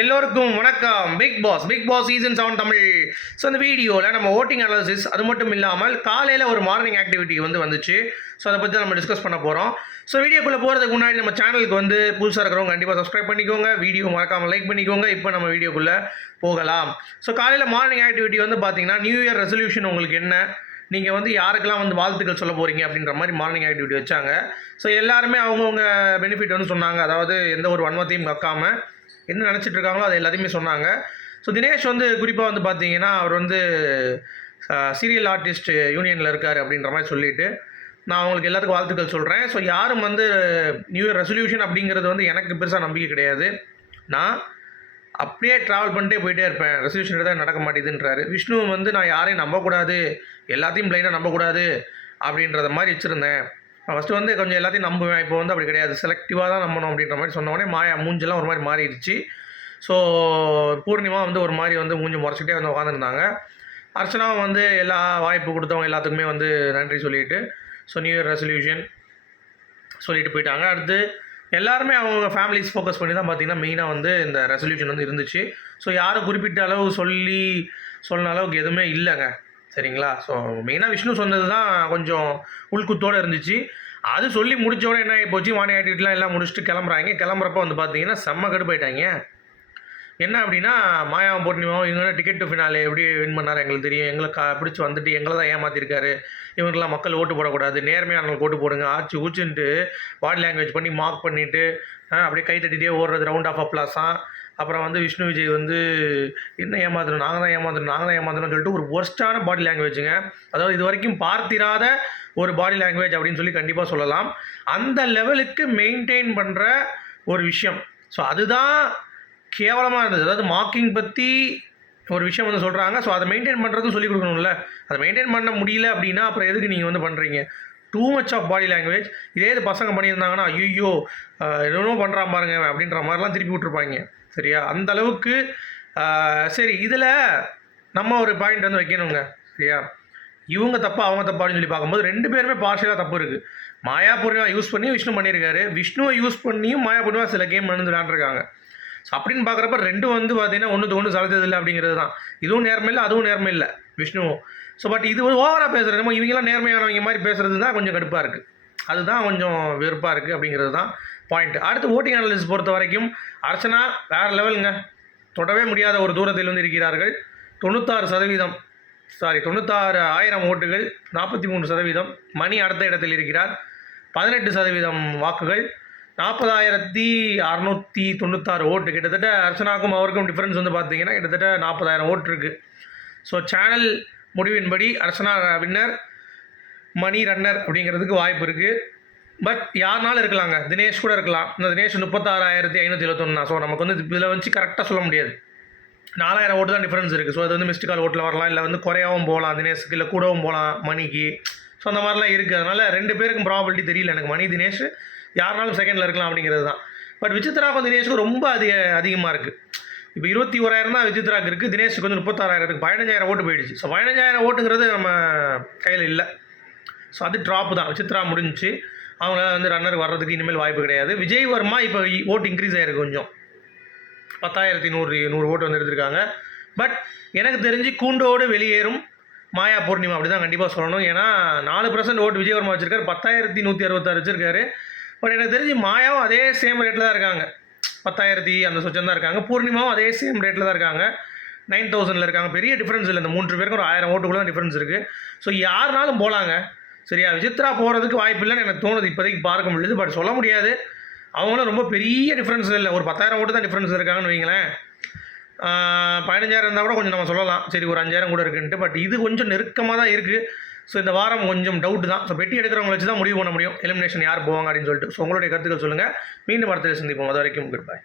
எல்லோருக்கும் வணக்கம். Big Boss Big Boss season seven Tamil. So அந்த வீடியோவில் நம்ம ஓட்டிங் அனாலிசிஸ் அது மட்டும் இல்லாமல் காலையில் ஒரு மார்னிங் ஆக்டிவிட்டி வந்து வந்துச்சு. ஸோ அதை பற்றி நம்ம டிஸ்கஸ் பண்ண போகிறோம் ஸோ வீடியோக்குள்ளே போகிறதுக்கு முன்னாடி நம்ம சேனலுக்கு வந்து புதுசாக இருக்கிறவங்க கண்டிப்பாக சப்ஸ்கிரைப் பண்ணிக்கோங்க. வீடியோ மறக்காமல் லைக் பண்ணிக்கோங்க. இப்போ நம்ம வீடியோக்குள்ளே போகலாம். ஸோ காலையில் மார்னிங் ஆக்டிவிட்டி வந்து பார்த்தீங்கன்னா நியூ இயர் ரெசல்யூஷன் உங்களுக்கு என்ன? நீங்கள் வந்து யாருக்கெல்லாம் வந்து வாழ்த்துக்கள் சொல்ல போகிறீங்க அப்படின்ற மாதிரி மார்னிங் ஆக்டிவிட்டி வச்சாங்க. ஸோ எல்லாருமே அவங்கவுங்க பெனிஃபிட் வந்து சொன்னாங்க. அதாவது எந்த ஒரு வன்மத்தையும் கக்காமல் என்ன நினச்சிட்டு இருக்காங்களோ அதை எல்லாத்தையுமே சொன்னாங்க. ஸோ தினேஷ் வந்து குறிப்பாக வந்து பார்த்தீங்கன்னா அவர் வந்து சீரியல் ஆர்டிஸ்ட் யூனியனில் இருக்கார் அப்படின்ற மாதிரி சொல்லிட்டு நான் அவங்களுக்கு எல்லாத்துக்கும் வாழ்த்துக்கள் சொல்கிறேன் ஸோ யாரும் வந்து நியூ இயர் ரெசல்யூஷன் அப்படிங்கிறது வந்து எனக்கு பெருசாக நம்பிக்கை கிடையாது. நான் அப்படியே ட்ராவல் பண்ணிட்டே போயிட்டே இருப்பேன். ரெசல்யூஷன் தான் நடக்க மாட்டேதுன்றாரு. விஷ்ணு வந்து நான் யாரையும் நம்பக்கூடாது எல்லாத்தையும் பிளைனாக நம்பக்கூடாது அப்படின்றத மாதிரி வச்சுருந்தேன். ஃபஸ்ட்டு வந்து கொஞ்சம் எல்லாத்தையும் நம்புவேன். இப்போ வந்து அப்படி கிடையாது. செலக்டிவாக தான் நம்பணும் அப்படின்ற மாதிரி சொன்னோடனே மாயா மூஞ்செல்லாம் ஒரு மாதிரி மாறிடுச்சு. ஸோ பூர்ணிமா வந்து ஒரு மாதிரி வந்து மூஞ்சி முறைச்சிட்டே வந்து உட்காந்துருந்தாங்க அர்ச்சனாவும் வந்து எல்லா வாய்ப்பு கொடுத்தவங்க எல்லாத்துக்குமே வந்து நன்றி சொல்லிட்டு ஸோ நியூ இயர் ரெசல்யூஷன் சொல்லிட்டு போயிட்டாங்க. அடுத்து எல்லாருமே அவங்க ஃபேமிலிஸ் ஃபோக்கஸ் பண்ணி தான் பார்த்தீங்கன்னா மெயினாக வந்து இந்த ரெசல்யூஷன் வந்து இருந்துச்சு. ஸோ யாரும் குறிப்பிட்ட அளவு சொல்லி சொன்ன அளவுக்கு எதுவுமே இல்லைங்க. சரிங்களா? ஸோ மெயினாக விஷ்ணு சொன்னது தான் கொஞ்சம் உள்குத்தோடு இருந்துச்சு. அது சொல்லி முடித்தோட என்ன ஆகி போச்சு? வாணி ஆட்டிட்டுலாம் எல்லாம் முடிச்சுட்டு கிளம்புறாங்க. கிளம்புறப்ப வந்து பார்த்தீங்கன்னா செம்ம கடுப்பாயிட்டாங்க. என்ன அப்படின்னா மாயாவும் பூர்ணிமாவும் இவங்க டிக்கெட் டு ஃபினாலே எப்படி வின் பண்ணார் எங்களுக்கு தெரியும். எங்களை கா பிடிச்சி வந்துட்டு எங்களை தான் ஏமாற்றிருக்காரு இவங்கெல்லாம் மக்கள் ஓட்டு போடக்கூடாது. நேர்மையானவங்களுக்கு ஓட்டு போடுங்க. ஆச்சு ஊச்சுன்ட்டு பாடி லாங்குவேஜ் பண்ணி மார்க் பண்ணிவிட்டு அப்படியே கை தட்டிகிட்டே ஓடுறது ரவுண்ட் ஆஃப் அப்ளாஸாக அப்புறம் வந்து விஷ்ணு விஜய் வந்து என்ன ஏமாத்தணும் நாங்கள் தான் ஏமாத்தணும் நாங்கள் தான் ஏமாத்தணும்னு சொல்லிட்டு ஒரு ஒர்ஸ்டான பாடி லாங்குவேஜுங்க அதாவது இது வரைக்கும் பார்த்திராத ஒரு பாடி லாங்குவேஜ் அப்படின்னு சொல்லி கண்டிப்பாக சொல்லலாம். அந்த லெவலுக்கு மெயின்டைன் பண்ணுற ஒரு விஷயம். ஸோ அதுதான் கேவலமாக இருந்தது. அதாவது மார்க்கிங் பற்றி ஒரு விஷயம் வந்து சொல்கிறாங்க ஸோ அதை மெயின்டைன் பண்ணுறதும் சொல்லிக் கொடுக்கணும்ல. அதை மெயின்டைன் பண்ண முடியல அப்படின்னா அப்புறம் எதுக்கு நீங்கள் வந்து பண்ணுறீங்க too much of body language இதே இது பசங்க பண்ணியிருந்தாங்கன்னா ஐயோ என்னென்னோ பண்ணுறான் பாருங்க அப்படின்ற மாதிரிலாம் திருப்பி விட்ருப்பாங்க சரியா? அந்த அளவுக்கு சரி இதில் நம்ம ஒரு பாயிண்ட் வந்து வைக்கணுங்க. சரியா? இவங்க தப்பா அவங்க தப்பா அப்படின்னு சொல்லி பார்க்கும்போது ரெண்டு பேருமே பார்ஷலாக தப்பு இருக்குது மாயா பூர்ணிமா யூஸ் பண்ணி விஷ்ணு பண்ணியிருக்காரு. விஷ்ணுவை யூஸ் பண்ணியும் மாயா பூர்ணிமா சில கேம் வந்து விளாண்டுருக்காங்க ஸோ அப்படின்னு பார்க்குறப்ப ரெண்டும் வந்து பார்த்தீங்கன்னா ஒன்று ஒன்று சலத்தது இல்லை அப்படிங்கிறது தான். இதுவும் நேர்மை இல்லை அதுவும் நேர்மை இல்லை விஷ்ணுவும். ஸோ பட் இது ஓவராக பேசுகிறது நம்ம இவங்கெல்லாம் நேர்மையானவங்க மாதிரி பேசுகிறது தான் கொஞ்சம் கடுப்பாக இருக்குது அதுதான் கொஞ்சம் வெறுப்பாக இருக்குது அப்படிங்கிறது தான் பாயிண்ட் அடுத்து ஓட்டிங் அனாலிசிஸ் பொறுத்த வரைக்கும் அர்ச்சனா வேறு லெவலுங்க தொடவே முடியாத ஒரு தூரத்தில் வந்து இருக்கிறார்கள். தொண்ணூத்தாறு சதவீதம் சாரி தொண்ணூத்தாறு ஆயிரம் ஓட்டுகள் நாற்பத்தி மூணு சதவீதம் மணி அடுத்த இடத்தில் இருக்கிறார். பதினெட்டு சதவீதம் வாக்குகள் நாற்பதாயிரத்தி அறநூற்றி தொண்ணூத்தாறு ஓட்டு. கிட்டத்தட்ட அர்ச்சனாக்கும் அவருக்கும் டிஃப்ரென்ஸ் வந்து பார்த்தீங்கன்னா கிட்டத்தட்ட நாற்பதாயிரம் ஓட்டு இருக்குது ஸோ சேனல் முடிவின்படி அர்ச்சனா வின்னர் மணி ரன்னர் அப்படிங்கிறதுக்கு வாய்ப்பு இருக்குது பட் யாருனாலும் இருக்கலாங்க. தினேஷ் கூட இருக்கலாம். இந்த தினேஷ் முப்பத்தாறாயிரத்தி ஐநூற்றி எழுபத்தொன்னா ஸோ நமக்கு வந்து இதில் வச்சு கரெக்டாக சொல்ல முடியாது. நாலாயிரம் ஓட்டு தான் டிஃப்ரென்ஸ் இருக்குது ஸோ அது வந்து மிஸ்டு கால் ஓட்டில் வரலாம். இல்லை வந்து குறையாவும் போகலாம். தினேஷுக்கு இல்லை கூடவும் போகலாம் மணிக்கு. ஸோ அந்த மாதிரிலாம் இருக்குது அதனால் ரெண்டு பேருக்கும் ப்ராபபிலிட்டி தெரியல எனக்கு. மணி தினேஷ் யாருனாலும் செகண்டில் இருக்கலாம் அப்படிங்கிறது தான். பட் விசித்ராக்கும் தினேஷுக்கும் ரொம்ப அதிக அதிகமாக இருக்குது இப்போ இருபத்தி ஓராயிரம் தான் விசித்ராக்கு இருக்குது தினேஷுக்கு வந்து முப்பத்தாறாயிரத்துக்கு பதினஞ்சாயிரம் ஓட்டு போயிடுச்சு. ஸோ பதினஞ்சாயிரம் ஓட்டுங்கிறது நம்ம கையில் இல்லை. ஸோ அது ட்ராப் தான். விசித்ரா முடிஞ்சுச்சு. அவங்களால வந்து ரன்னர் வர்றதுக்கு இனிமேல் வாய்ப்பு கிடையாது. விஜய் வர்மா இப்போ ஓட்டு இன்க்ரீஸ் ஆகிருக்கு கொஞ்சம். பத்தாயிரத்தி நூறு நூறு ஓட்டு வந்து எடுத்திருக்காங்க. பட் எனக்கு தெரிஞ்சு கூண்டோடு வெளியேறும் மாயா பூர்ணிமா அப்படி தான் கண்டிப்பாக சொல்லணும். ஏன்னா நாலு பர்சன்ட் ஓட்டு விஜயவர்மா வச்சிருக்காரு பத்தாயிரத்தி நூற்றி அறுபத்தாறு வச்சுருக்காரு. பட் எனக்கு தெரிஞ்சு மாயாவும் அதே சேம் ரேட்டில் தான் இருக்காங்க. பத்தாயிரத்தி அந்த சொச்சம் தான் இருக்காங்க. பூர்ணிமாவும் அதே சேம் ரேட்டில் தான் இருக்காங்க. நைன் தௌசண்டில் இருக்காங்க. பெரிய டிஃப்ரென்ஸ் இல்லை. இந்த மூன்று பேருக்கு ஒரு ஆயிரம் ஓட்டுக்குள்ள தான் டிஃப்ரென்ஸ் இருக்குது ஸோ யாருனாலும் போகலாங்க சரியா? விசித்ரா போகிறதுக்கு வாய்ப்பு இல்லைன்னு எனக்கு தோணுது. இப்போதைக்கு பார்க்க முடியுது. பட் சொல்ல முடியாது. அவங்களும் ரொம்ப பெரிய டிஃப்ரென்ஸ் இல்லை. ஒரு பத்தாயிரம் ஓட்டு தான் டிஃப்ரென்ஸ் இருக்காங்கன்னு வைங்களேன். பதினஞ்சாயிரம் இருந்தால் கூட கொஞ்சம் நம்ம சொல்லலாம். சரி ஒரு அஞ்சாயிரம் கூட இருக்குன்ட்டு. பட் இது கொஞ்சம் நெருக்கமாக தான் இருக்குது ஸோ இந்த வாரம் கொஞ்சம் டவுட் தான். ஸோ பெட்டி எடுக்கிறவங்க வச்சு தான் முடிவு பண்ண முடியும். எலிமினேஷன் யார் போவாங்க அப்படின்னு சொல்லிட்டு. ஸோ உங்களுடைய கருத்துக்கள் சொல்லுங்கள் மீண்டும் அடுத்த சந்திப்போம். அது வரைக்கும் குட் பை